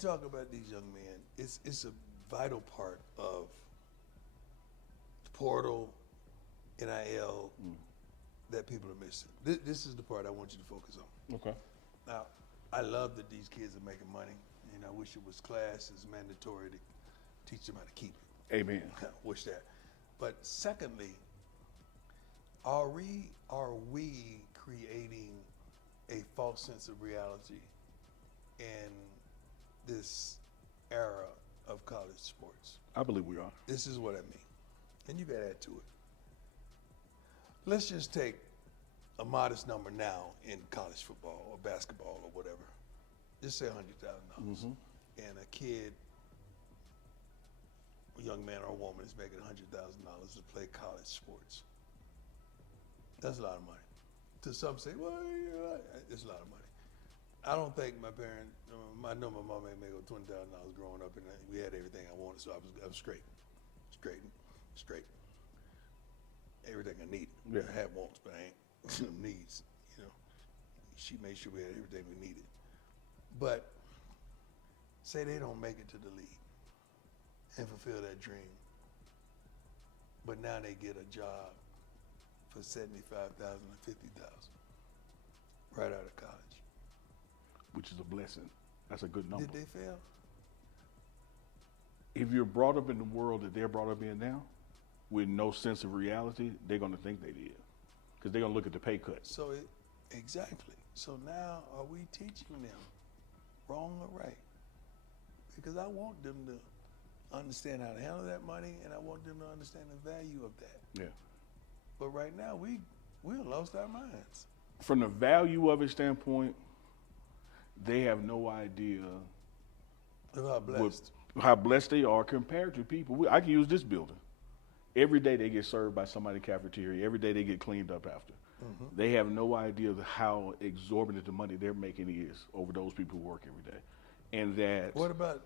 talk about these young men, it's a vital part of the portal, NIL, that people are missing. This is the part I want you to focus on. Okay. Now, I love that these kids are making money, and I wish it was classes mandatory to teach them how to keep it. Amen. I wish that. But secondly, are we creating a false sense of reality in this era of college sports? I believe we are. This is what I mean. And you can add to it. Let's just take a modest number now in college football or basketball or whatever. Just say $100,000. And a kid, a young man or a woman is making $100,000 to play college sports. That's a lot of money. To some say, well, it's a lot of money. I don't think my parents, I know my mom made me go $20,000 growing up, and we had everything I wanted, so I was straight. Everything I needed. Yeah. I had wants, but I ain't needs. You know, she made sure we had everything we needed. But say they don't make it to the league and fulfill that dream, but now they get a job for $75,000 or $50,000 right out of college. Which is a blessing. That's a good number. Did they fail? If you're brought up in the world that they're brought up in now, with no sense of reality, they're going to think they did, because they're going to look at the pay cut. So exactly. So now are we teaching them wrong or right? Because I want them to understand how to handle that money, and I want them to understand the value of that. Yeah. But right now we lost our minds. From the value of it standpoint, they have no idea Of how blessed. how blessed they are compared to people. I can use this building. Every day they get served by somebody in the cafeteria. Every day they get cleaned up after. They have no idea of how exorbitant the money they're making is over those people who work every day. And that. What about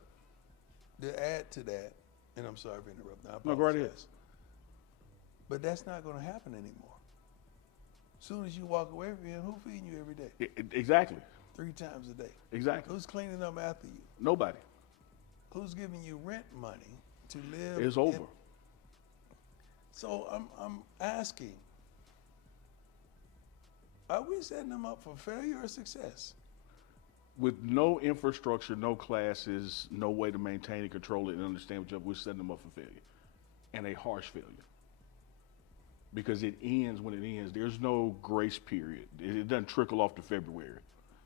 to add to that, and I'm sorry for interrupting. I No, go right ahead. apologize. But that's not going to happen anymore. As soon as you walk away from here, who's feeding you every day? Exactly. 3 times a day. Exactly. Who's cleaning up after you? Nobody. Who's giving you rent money to live? It's over. So I'm asking, are we setting them up for failure or success? With no infrastructure, no classes, no way to maintain and control it and understand what you're, we're setting them up for failure, and a harsh failure. Because it ends when it ends. There's no grace period. It doesn't trickle off to February.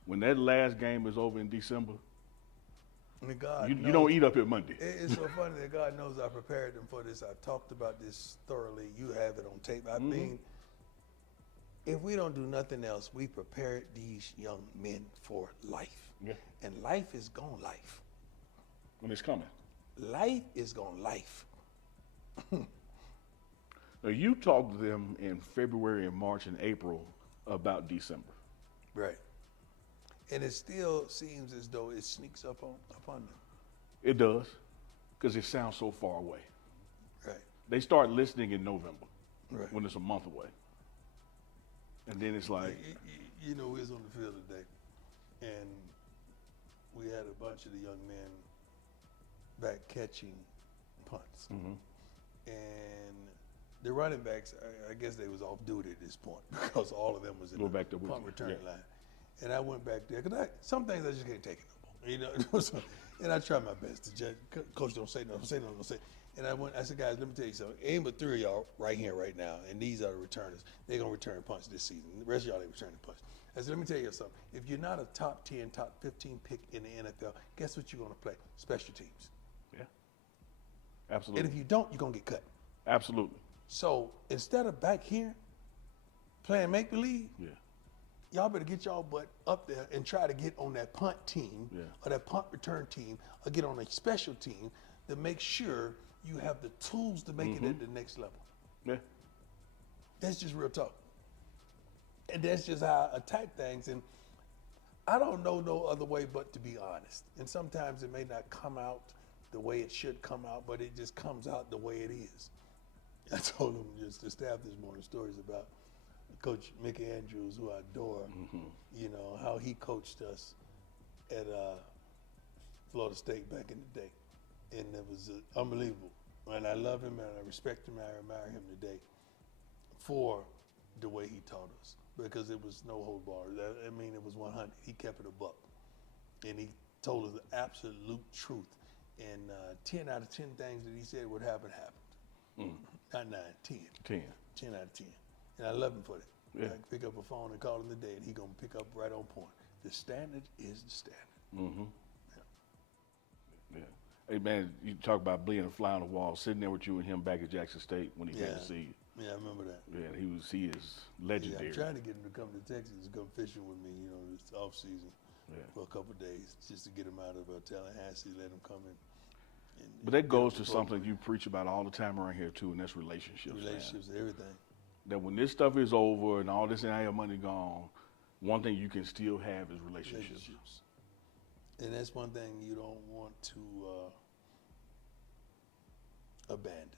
When that last game is over in December, And God you don't eat up at Monday. It's so funny that God knows I prepared them for this. I've talked about this thoroughly. You have it on tape. I mean, if we don't do nothing else, we prepare these young men for life. Yeah. And life is gone life. When it's coming. Life is gone life. Now, you talk to them in February and March and April about December. Right. And it still seems as though it sneaks upon them. It does, because it sounds so far away. Right. They start listening in November, Right. when it's a month away. And then it's like, You know, we was on the field today, and we had a bunch of the young men back catching punts. And the running backs, I guess they was off duty at this point because all of them was in Go the back to punt Woodson, return yeah. line. And I went back there, because some things I just can't take it no more, you know. So, and I try my best to just, coach don't say no, don't say no, don't say. And I said, guys, let me tell you something. Aim with 3 of y'all right here, right now, and these are the returners. They're going to return punts this season. The rest of y'all ain't returning punts. I said, let me tell you something. If you're not a top 10, top 15 pick in the NFL, guess what you're going to play? Special teams. yeah, absolutely. And if you don't, you're going to get cut. Absolutely. So instead of back here playing make-believe, Yeah. y'all better get y'all butt up there and try to get on that punt team or that punt return team or get on a special team to make sure you have the tools to make it at the next level. Yeah. That's just real talk. And that's just how I attack things. And I don't know no other way but to be honest. And sometimes it may not come out the way it should come out, but it just comes out the way it is. I told him just the staff this morning stories about Coach Mickey Andrews, who I adore, you know, how he coached us at Florida State back in the day, and it was unbelievable. And I love him and I respect him and I admire him today for the way he taught us, because it was no hold bars. I mean, it was 100. He kept it a buck, and he told us the absolute truth. And 10 out of 10 things that he said would happen happened. Not 9, 10. 10 out of 10. And I love him for that. Yeah. I can pick up a phone and call him today, and he gonna pick up right on point. The standard is the standard. Yeah. Hey man, you talk about being a fly on the wall, sitting there with you and him back at Jackson State when he came to see you. Yeah, I remember that. Yeah, he is legendary. Yeah, I'm trying to get him to come to Texas and come fishing with me, this off season for a couple of days, just to get him out of Tallahassee, let him come in. But that goes to something you preach about all the time around here too, and that's relationships. Relationships, everything. That when this stuff is over and all this NIL money gone, one thing you can still have is relationships. And that's one thing you don't want to abandon,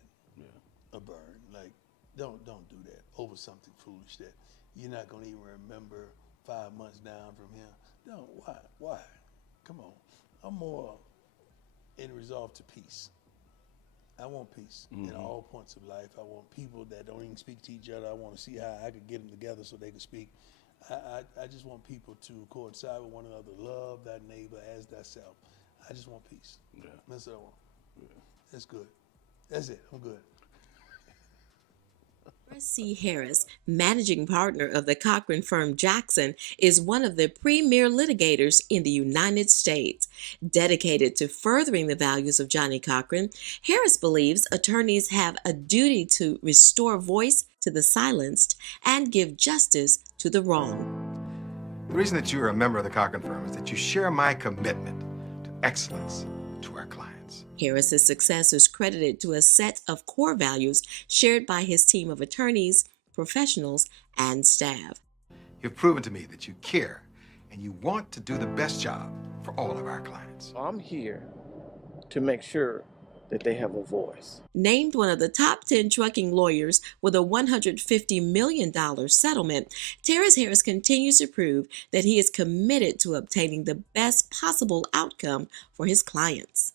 or burn. Like, don't do that over something foolish that you're not going to even remember 5 months down from here. Don't. Why? Come on. I'm more in resolve to peace. I want peace in all points of life. I want people that don't even speak to each other. I want to see how I could get them together so they can speak. I just want people to coincide with one another. Love thy neighbor as thyself. I just want peace. Yeah. That's what I want. Yeah. That's good. That's it. I'm good. C. Harris, managing partner of the Cochran firm Jackson, is one of the premier litigators in the United States. Dedicated to furthering the values of Johnnie Cochran, Harris believes attorneys have a duty to restore voice to the silenced and give justice to the wronged. The reason that you are a member of the Cochran firm is that you share my commitment to excellence to our clients. Harris's success is credited to a set of core values shared by his team of attorneys, professionals, and staff. You've proven to me that you care and you want to do the best job for all of our clients. I'm here to make sure that they have a voice. Named one of the top 10 trucking lawyers with a $150 million settlement, Terrence Harris continues to prove that he is committed to obtaining the best possible outcome for his clients.